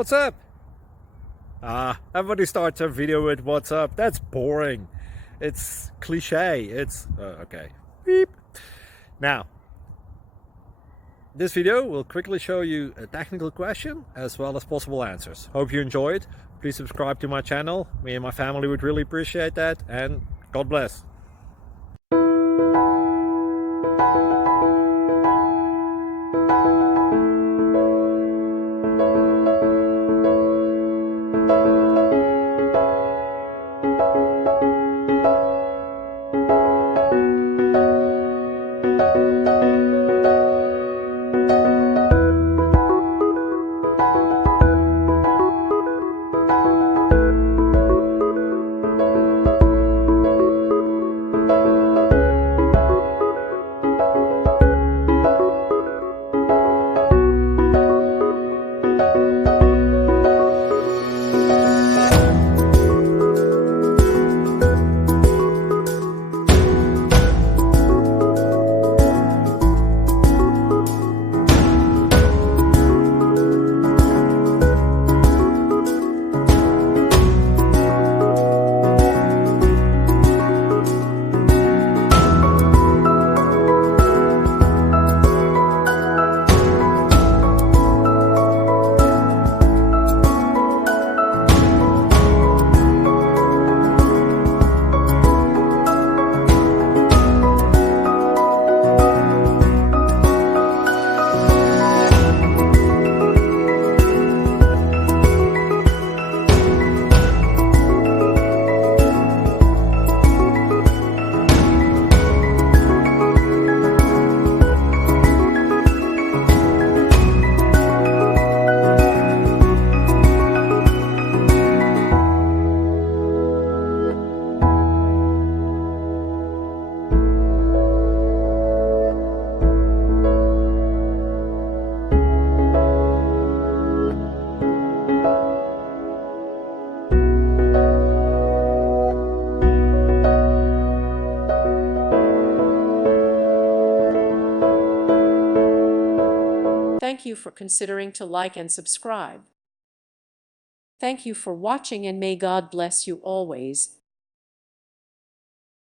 What's up? Everybody starts their video with what's up. That's boring. It's cliche. It's okay. Beep. Now, this video will quickly show you a technical question as well as possible answers. Hope you enjoyed. Please subscribe to my channel. Me and my family would really appreciate that, and God bless. Thank you for considering to like and subscribe. Thank you for watching, and may God bless you always.